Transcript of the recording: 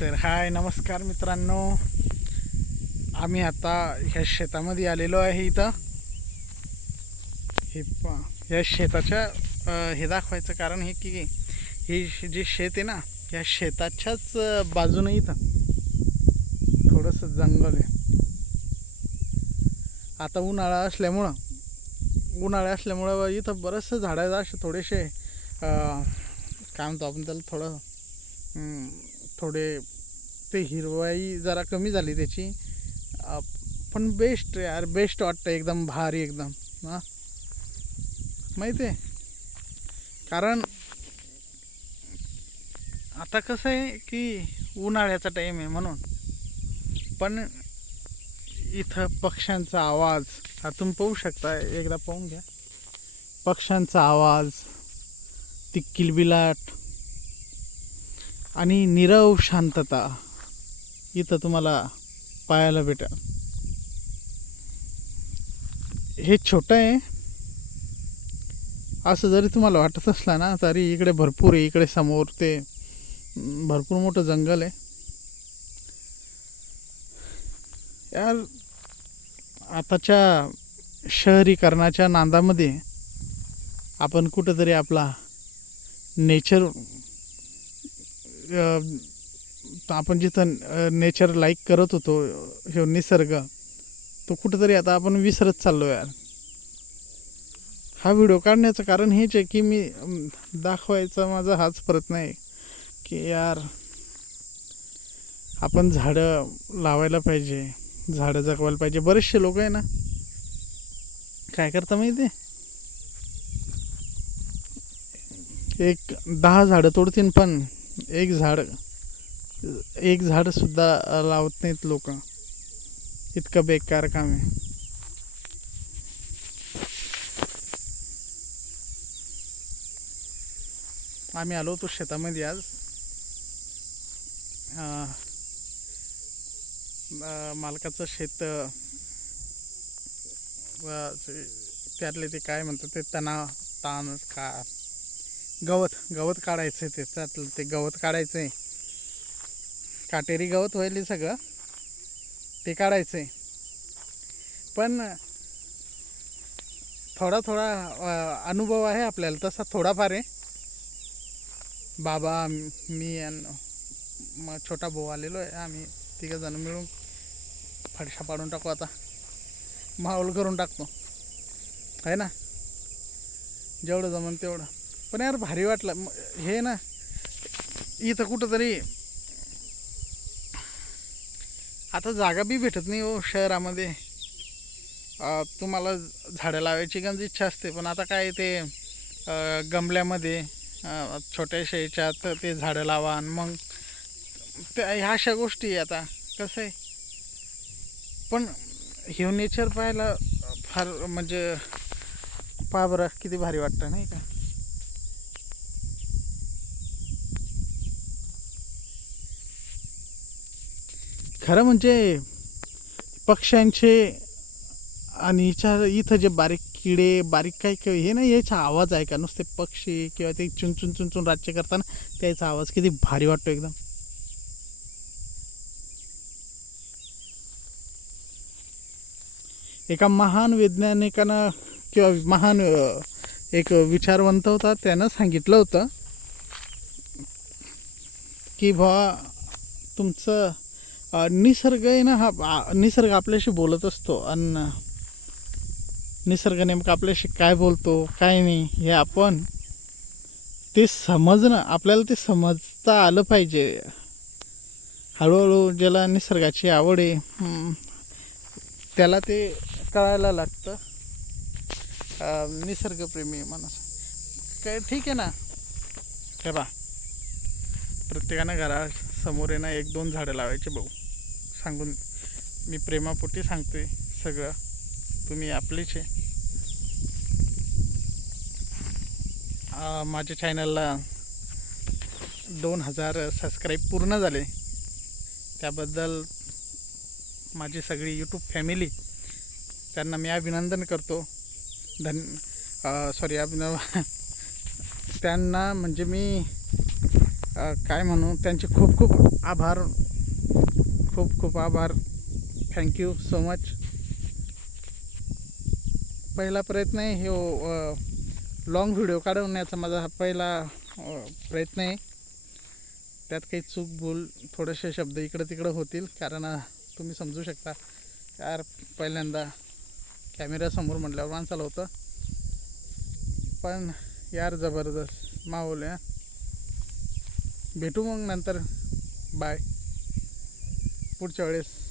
तर हाय नमस्कार मित्रांनो. आम्ही आता ह्या शेतामध्ये आलेलो आहे इथं. हे प या शेताच्या हे दाखवायचं कारण हे की हे जे शेत आहे ना या शेताच्याच अं, बाजूने इथं थोडंसं जंगल आहे. आता उन्हाळा असल्यामुळं उन्हाळा असल्यामुळं इथं बरंचसं झाडं असे थोडेसे. काय म्हणतो आपण त्याला थोडं थोडे ते हिरवाई जरा कमी झाली त्याची. पण बेस्ट यार बेस्ट वाटतं एकदम भारी एकदम. हां? माहिती आहे? कारण आता कसं आहे की उन्हाळ्याचा टाईम आहे म्हणून. पण इथं पक्ष्यांचा आवाज हा तुम्ही पाहू शकता एकदा पाहून घ्या. पक्ष्यांचा आवाज ती किलबिलाट. आणि निरव शांतता इथं तुम्हाला पाहायला भेटेल. हे छोटं आहे. असं जरी तुम्हाला वाटत असला ना तरी इकडे भरपूर आहे इकडे समोर ते भरपूर मोठं जंगल आहे. यार आताच्या शहरीकरणाच्या नांदामध्ये आपण कुठंतरी आपला नेचर आपण जिथं नेचर लाईक करत होतो हे निसर्ग तो कुठंतरी आता आपण विसरत चाललो यार. हा व्हिडिओ काढण्याचं कारण हेच आहे की मी दाखवायचा माझा हाच प्रयत्न आहे की यार आपण झाडं लावायला पाहिजे झाडं जगवायला पाहिजे. बरेचसे लोक आहे ना काय करता माहिती आहे? एक दहा झाडं तोडतील पण एक झाड एक झाडसुद्धा लावत नाहीत लोक. इतकं बेकार काम आहे. आम्ही आलो होतो शेतामध्ये आज. मालकाचं शेत त्यातले ते काय म्हणतात ते तणाव ताण का गवत गवत काढायचं आहे ते त्यातलं ते गवत काढायचं आहे काटेरी गवत होईल सगळं. ते काढायचं आहे पण थोडा थोडा अनुभव आहे आपल्याला तसा थोडाफार आहे. बाबा मी आणि मग छोटा भाऊ आलेलो आहे. आम्ही तिघंजणं मिळून फडशा पाडून टाकू आता. माहोल करून टाकतो. आहे ना? जेवढं जमन तेवढं. पण यार भारी वाटलं. हे ना इथं कुठंतरी आता जागा बी भेटत नाही हो शहरामध्ये. तुम्हाला झाडं लावायची गंज इच्छा असते पण आता काय ते गमल्यामध्ये छोट्याशा याच्यात ते झाडं लावा आणि मग त्या ह्या अशा गोष्टी आहे आता. कसं आहे? पण हे नेचर पाहायला फार म्हणजे पाबरा किती भारी वाटतं नाही का? खरं म्हणजे पक्ष्यांचे आणि हिच्या इथं जे बारीक किडे बारीक काही काही हे नाही याचा आवाज आहे का? नुसते पक्षी किंवा ते चुनचुन चुनचुन राज्य करताना त्याचा आवाज किती भारी वाटतो एकदम. एका महान वैज्ञानिकानं किंवा महान एक विचारवंत होता त्यानं सांगितलं होतं की बा तुमचं निसर्ग आहे ना हा निसर्ग आपल्याशी बोलत असतो. आणि निसर्ग नेमकं आपल्याशी काय बोलतो काय नाही हे आपण ते समजणं आपल्याला ते समजता आलं पाहिजे. हळूहळू ज्याला निसर्गाची आवड आहे त्याला ते कळायला लागतं. निसर्गप्रेमी माणूस. काय ठीक आहे ना? हे बा प्रत्येकानं घरासमोर आहे ना एक दोन झाडं लावायचे भाऊ. सांगून मी प्रेमापोटी सांगते सगळं. तुम्ही आपलेच आहे. माझ्या चॅनलला दोन हजार सबस्क्राईब पूर्ण झाले. त्याबद्दल माझी सगळी यूट्यूब फॅमिली त्यांना मी अभिनंदन करतो. धन सॉरी अभिनव त्यांना म्हणजे मी काय म्हणू त्यांचे खूप खूप आभार खूप खूप आभार. थँक्यू सो मच पहिला प्रयत्न आहे हे लॉंग व्हिडिओ काढवण्याचा माझा हा पहिला प्रयत्न आहे. त्यात काही चूक भूल थोडेसे शब्द इकडं तिकडं होतील कारण तुम्ही समजू शकता. यार पहिल्यांदा कॅमेऱ्यासमोर म्हटल्यावर माणसाला होतं. पण यार जबरदस्त माहोल आहे भेटू मग नंतर. बाय पुढच्या वेळेस.